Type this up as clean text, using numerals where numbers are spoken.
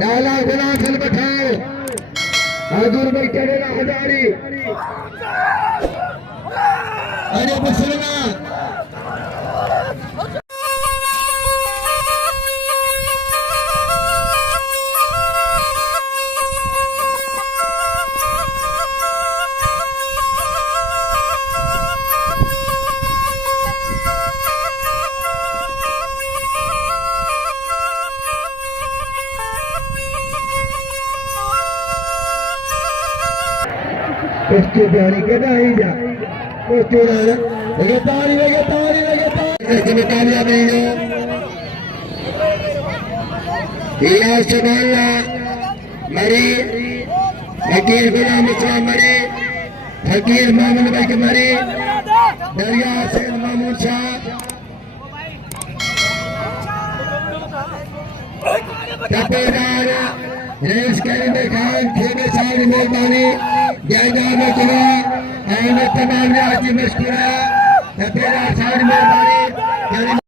लाला गुलाम fill बैठाओ हजूर भाई चलेगा हजारी अरे बसना उसकी प्यारी के नहीं जा उसकी लगातारी कामयाब नहीं हो संभालना मरी फकीर गुलाम इस्लाम मरी फकीर मामून भाई के मरी दरिया हुसैन मामून शाह टपेदार रेस करेंगे खान खेमे सारी मेहरबानी जायदाद में चला तमाम आज मशकूर है टपेदार सारी मेहरबानी